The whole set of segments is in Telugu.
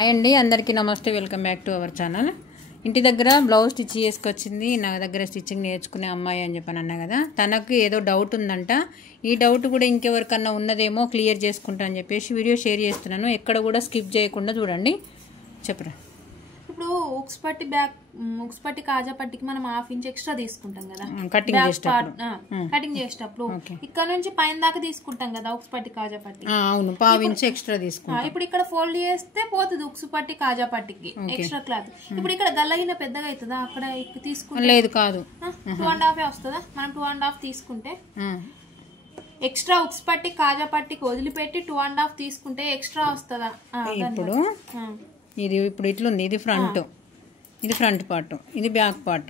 హాయ్ అండి, అందరికీ నమస్తే. Welcome back to our channel. ఇంటి దగ్గర బ్లౌజ్ స్టిచ్ చేసుకొచ్చింది నా దగ్గర స్టిచ్చింగ్ నేర్చుకునే అమ్మాయి అని చెప్పని అన్నా కదా. తనకు ఏదో డౌట్ ఉందంట. ఈ డౌట్ కూడా ఇంకెవరికన్నా ఉన్నదేమో క్లియర్ చేసుకుంటా అని చెప్పేసి వీడియో షేర్ చేస్తున్నాను. ఎక్కడ కూడా స్కిప్ చేయకుండా చూడండి. చెప్పరా. ఇప్పుడు ఉక్స్ పట్టి బ్యాక్ ఉక్స్ పట్టి కాజా పట్టికి మనం హాఫ్ ఇంచ్ ఎక్స్ట్రా తీసుకుంటాం కదా కటింగ్ చేసేటప్పుడు ఇక్కడ నుంచి పైన దాకా తీసుకుంటాం కదా ఉక్స్ పట్టి కాజా పట్టి. అవును, పావు ఇంచ్ ఎక్స్ట్రా తీసుకుంటాం. ఇప్పుడు ఇక్కడ ఫోల్డ్ చేస్తే పోతుంది ఉక్స్ పట్టి కాజా పట్టికి ఎక్స్ట్రా క్లాత్. ఇప్పుడు ఇక్కడ గల్లగిన పెద్దగా అవుతుందా అక్కడ తీసుకుంటే? లేదు, కాదు, 2.5 వస్తుందా? మనం 2.5 తీసుకుంటే ఎక్స్ట్రా ఉక్స్ పట్టి కాజా పట్టికి వదిలిపెట్టి 2.5 తీసుకుంటే ఎక్స్ట్రా వస్తుందా? ఇప్పుడు ఇది ఇప్పుడు ఇట్లుంది. ఇది ఫ్రంట్, ఇది ఫ్రంట్ పార్ట్, ఇది బ్యాక్ పార్ట్.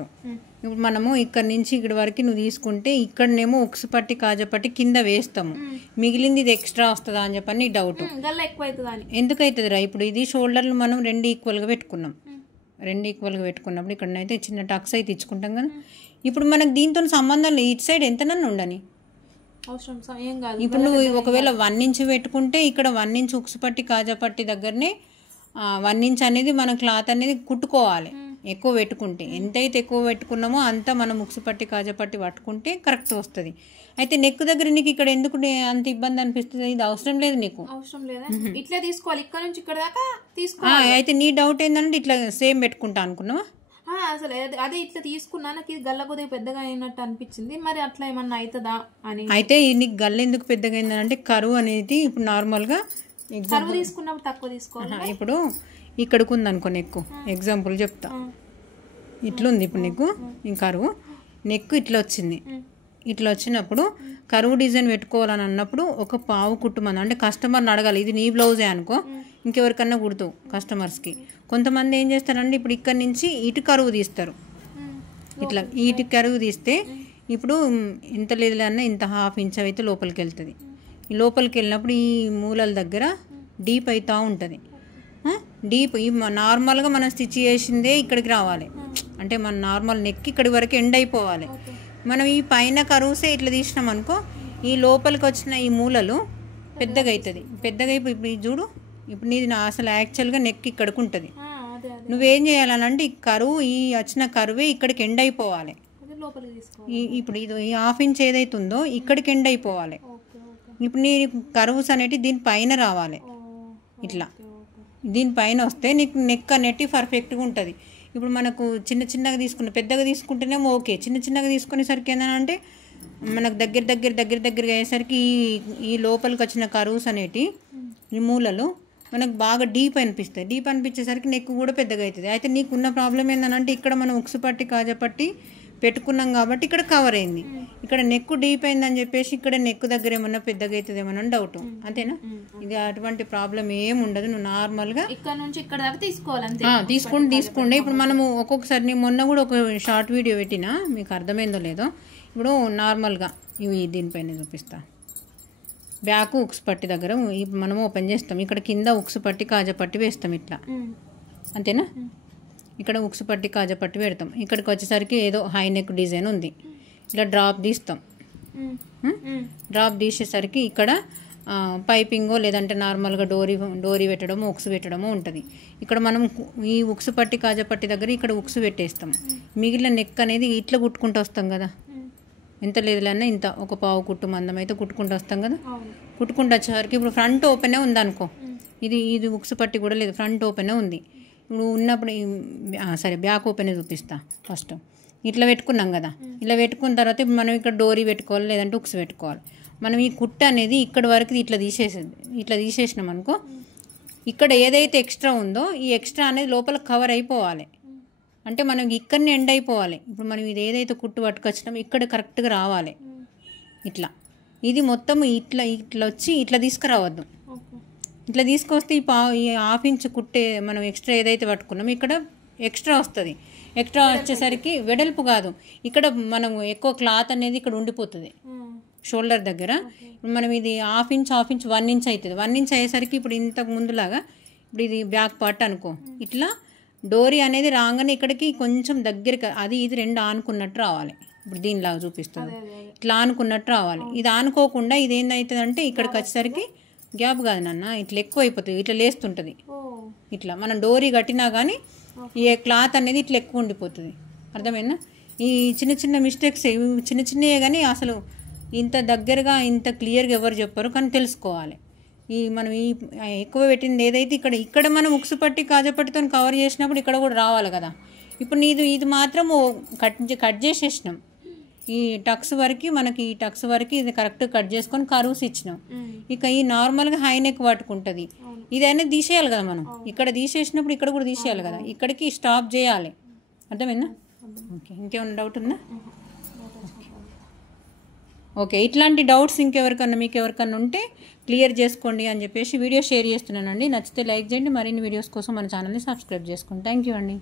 ఇప్పుడు మనము ఇక్కడ నుంచి ఇక్కడ వరకు నువ్వు తీసుకుంటే ఇక్కడనేమో ఉక్స్ పట్టి కాజా పట్టి కింద వేస్తాము. మిగిలింది ఇది ఎక్స్ట్రా వస్తుందా అని చెప్పని డౌట్. ఎందుకు అవుతుందిరా? ఇప్పుడు ఇది షోల్డర్లు మనం రెండు ఈక్వల్గా పెట్టుకున్నాం. రెండు ఈక్వల్గా పెట్టుకున్నప్పుడు ఇక్కడనైతే చిన్న టక్స్ అయితే ఇచ్చుకుంటాం కదా. ఇప్పుడు మనకు దీంతో సంబంధం లేదు. ఇటు సైడ్ ఎంతనన్నా ఉండని ఇప్పుడు నువ్వు ఒకవేళ 1 ఇంచ్ పెట్టుకుంటే ఇక్కడ 1 ఇంచ్ ఉక్స్ పట్టి కాజా పట్టి దగ్గరనే 1 ఇంచ్ అనేది మనం క్లాత్ అనేది కుట్టుకోవాలి. ఎక్కువ పెట్టుకుంటే ఎంతైతే ఎక్కువ పెట్టుకున్నామో అంత మనం ఉక్స్ పట్టి కాజా పట్టి పట్టుకుంటే కరెక్ట్ వస్తుంది. అయితే నెక్ దగ్గర నీకు ఇక్కడ ఎందుకు అంత ఇబ్బంది అనిపిస్తుంది? ఇది అవసరం లేదు, నీకు అవసరం లేదా? ఇట్లా తీసుకోవాలి, ఇక్కడ నుంచి ఇక్కడ దాకా తీసుకోవాలి. అయితే నీ డౌట్ ఏంటంటే ఇట్లా సేమ్ పెట్టుకుంటా అనుకున్నావా? అసలు అదే ఇట్లా తీసుకున్నా, నాకు ఇది గల్ల కొద్దిగా పెద్దగా అయినట్టు అనిపించింది. మరి అట్లా ఏమన్నా అవుతుందా అని. అయితే నీకు గల్ల ఎందుకు పెద్దగా అయిందంటే కరువు అనేది ఇప్పుడు నార్మల్గా కరువు తీసుకున్నప్పుడు తక్కువ తీసుకోవాలి. ఇప్పుడు ఇక్కడికి ఉంది అనుకో నెక్, ఎగ్జాంపుల్ చెప్తా. ఇట్లుంది ఇప్పుడు నీకు ఈ కరువు. నెక్ ఇట్లా వచ్చింది. ఇట్లా వచ్చినప్పుడు కరువు డిజైన్ పెట్టుకోవాలని అన్నప్పుడు ఒక పావు కుట్టుమంది అంటే కస్టమర్ని అడగాలి. ఇది నీ బ్లౌజే అనుకో, ఇంకెవరికన్నా కుడుతావు కస్టమర్స్కి. కొంతమంది ఏం చేస్తారంటే ఇప్పుడు ఇక్కడ నుంచి ఇటు కరువు తీస్తారు. ఇట్లా ఇటు కరువు తీస్తే ఇప్పుడు ఇంత లేదన్నా ఇంత హాఫ్ ఇంచ్ అయితే లోపలికి వెళ్తుంది. ఈ లోపలికి వెళ్ళినప్పుడు ఈ మూలల దగ్గర డీప్ అవుతూ ఉంటుంది. డీప్ ఈ నార్మల్గా మనం స్టిచ్ చేసిందే ఇక్కడికి రావాలి. అంటే మన నార్మల్ నెక్ ఇక్కడి వరకు ఎండ్ అయిపోవాలి. మనం ఈ పైన కరువుసే ఇట్లా తీసినాం అనుకో, ఈ లోపలికి వచ్చిన ఈ మూలలు పెద్దగా అవుతుంది. పెద్దగా అయిపోయి ఇప్పుడు చూడు, ఇప్పుడు నీది అసలు యాక్చువల్గా నెక్ ఇక్కడికి ఉంటుంది. నువ్వేం చేయాలనంటే ఈ కరువు, ఈ వచ్చిన కరువే ఇక్కడికి ఎండ్ అయిపోవాలి. ఇప్పుడు ఇది ఈ హాఫ్ ఇంచ్ ఏదైతుందో ఇక్కడికి ఎండ్ అయిపోవాలి. ఇప్పుడు నీ కరువుస్ అనేటివి దీనిపైన రావాలి. ఇట్లా దీనిపైన వస్తే నీకు నెక్ అనేటి పర్ఫెక్ట్గా ఉంటుంది. ఇప్పుడు మనకు చిన్న చిన్నగా తీసుకున్న పెద్దగా తీసుకుంటేనేమో ఓకే, చిన్న చిన్నగా తీసుకునేసరికి ఏంటంటే మనకు దగ్గరగా అయ్యేసరికి ఈ లోపలికి వచ్చిన కరువుస్ అనేటి ఈ మూలలు మనకు బాగా డీప్ అనిపిస్తాయి. డీప్ అనిపించేసరికి నెక్ కూడా పెద్దగా అవుతుంది. అయితే నీకున్న ప్రాబ్లం ఏంటంటే ఇక్కడ మనం ఉక్స్ పట్టి కాజా పట్టి పెట్టుకున్నాం కాబట్టి ఇక్కడ కవర్ అయింది. ఇక్కడ నెక్ డీప్ అయిందని చెప్పేసి ఇక్కడ నెక్ దగ్గర ఏమన్నా పెద్దగా అవుతుంది ఏమన్నా డౌట్. అంతేనా? ఇది అటువంటి ప్రాబ్లం ఏమి ఉండదు. నువ్వు నార్మల్గా ఇక్కడ నుంచి ఇక్కడ దాకా తీసుకోవాలి. తీసుకోండి. ఇప్పుడు మనము ఒక్కొక్కసారి నేను మొన్న కూడా ఒక షార్ట్ వీడియో పెట్టినా, మీకు అర్థమైందో లేదో. ఇప్పుడు నార్మల్గా ఇవి దీనిపైన చూపిస్తా. బ్యాక్ ఉక్స్ పట్టి దగ్గర ఇప్పుడు మనం ఓపెన్ చేస్తాం. ఇక్కడ కింద ఉక్స్ పట్టి కాజా పట్టి వేస్తాం ఇట్లా. అంతేనా? ఇక్కడ ఉక్స్ పట్టి కాజా పట్టి పెడతాం. ఇక్కడికి వచ్చేసరికి ఏదో హై నెక్ డిజైన్ ఉంది. ఇట్లా డ్రాప్ తీస్తాం. డ్రాప్ తీసేసరికి ఇక్కడ పైపింగో లేదంటే నార్మల్గా డోరీ పెట్టడము ఉక్స్ పెట్టడము ఉంటుంది. ఇక్కడ మనం ఈ ఉక్స్ పట్టి కాజా పట్టి దగ్గర ఇక్కడ ఉక్స్ పెట్టేస్తాం. మిగిలిన నెక్ అనేది ఇట్లా కుట్టుకుంటూ వస్తాం కదా. ఎంత లేదులన్నా ఇంత ఒక పావు కుట్టు మందం అయితే కుట్టుకుంటూ వస్తాం కదా. కుట్టుకుంటూ వచ్చేసరికి ఇప్పుడు ఫ్రంట్ ఓపెనే ఉంది అనుకో. ఇది ఉక్స్ పట్టి కూడా లేదు, ఫ్రంట్ ఓపెనే ఉంది. ఇప్పుడు ఉన్నప్పుడు సరే బ్యాక్ ఓపెనే చూపిస్తా. ఫస్ట్ ఇట్లా పెట్టుకున్నాం కదా. ఇలా పెట్టుకున్న తర్వాత ఇప్పుడు మనం ఇక్కడ డోరీ పెట్టుకోవాలి లేదంటే ఉక్స్ పెట్టుకోవాలి. మనం ఈ కుట్ట అనేది ఇక్కడ వరకు ఇట్లా తీసేసినాం అనుకో, ఇక్కడ ఏదైతే ఎక్స్ట్రా ఉందో ఈ ఎక్స్ట్రా అనేది లోపల కవర్ అయిపోవాలి. అంటే మనం ఇక్కడనే ఎండ్ అయిపోవాలి. ఇప్పుడు మనం ఇది ఏదైతే కుట్టు పట్టుకొచ్చినామో ఇక్కడ కరెక్ట్గా రావాలి. ఇట్లా ఇది మొత్తం ఇట్లా వచ్చి ఇట్లా తీసుకురావద్దు. ఇట్లా తీసుకొస్తే ఈ హాఫ్ ఇంచ్ కుట్టే మనం ఎక్స్ట్రా ఏదైతే పట్టుకున్నామో ఇక్కడ ఎక్స్ట్రా వస్తుంది. ఎక్స్ట్రా వచ్చేసరికి వెడల్పు కాదు, ఇక్కడ మనం ఎక్కువ క్లాత్ అనేది ఇక్కడ ఉండిపోతుంది షోల్డర్ దగ్గర. మనం ఇది హాఫ్ ఇంచ్ 1 ఇంచ్ అవుతుంది. 1 ఇంచ్ అయ్యేసరికి ఇప్పుడు ఇంతకు ముందులాగా ఇప్పుడు ఇది బ్యాక్ పార్ట్ అనుకో, ఇట్లా డోరీ అనేది రాగానే ఇక్కడికి కొంచెం దగ్గరికి ఇది రెండు ఆనుకున్నట్టు రావాలి. ఇప్పుడు దీనిలాగా చూపిస్తుంది. ఇట్లా ఆనుకున్నట్టు రావాలి. ఇది ఆనుకోకుండా ఇది ఏందవుతుంది అంటే ఇక్కడికి వచ్చేసరికి గ్యాప్ కాదు నాన్న, ఇట్లా ఎక్కువ అయిపోతుంది, ఇట్లా లేస్తుంటుంది. ఇట్లా మనం డోరీ కట్టినా కానీ ఈ క్లాత్ అనేది ఇట్లా ఎక్కువ ఉండిపోతుంది. అర్థమైందా? ఈ చిన్న చిన్న మిస్టేక్స్ చిన్న చిన్నవే కానీ అసలు ఇంత దగ్గరగా ఇంత క్లియర్గా ఎవరు చెప్పరు, కానీ తెలుసుకోవాలి. మనం ఈ ఎక్కువ పెట్టింది ఏదైతే ఇక్కడ మనం ఉక్సు పట్టి కాజపట్టితో కవర్ చేసినప్పుడు ఇక్కడ కూడా రావాలి కదా. ఇప్పుడు ఇది మాత్రం కట్ చేసేసినాం. ఈ టక్స్ వరకు మనకి ఈ టక్స్ వరకు ఇది కరెక్ట్ కట్ చేసుకొని కర్వ్స్ ఇచ్చినాం. ఇక ఈ నార్మల్గా హై నెక్ పట్టుకుంటుంది. ఇదైనా తీసేయాలి కదా మనం. ఇక్కడ తీసేసినప్పుడు ఇక్కడ కూడా తీసేయాలి కదా. ఇక్కడికి స్టాప్ చేయాలి. అర్థమైందా? ఓకే, ఇంకేమైనా డౌట్ ఉందా? ఓకే, ఇట్లాంటి డౌట్స్ మీకు ఎవరికన్నా ఉంటే క్లియర్ చేసుకోండి అని చెప్పేసి వీడియో షేర్ చేస్తున్నానండి. నచ్చితే లైక్ చేయండి. మరిన్ని వీడియోస్ కోసం మన ఛానల్ని సబ్స్క్రైబ్ చేసుకోండి. థ్యాంక్ యూ అండి.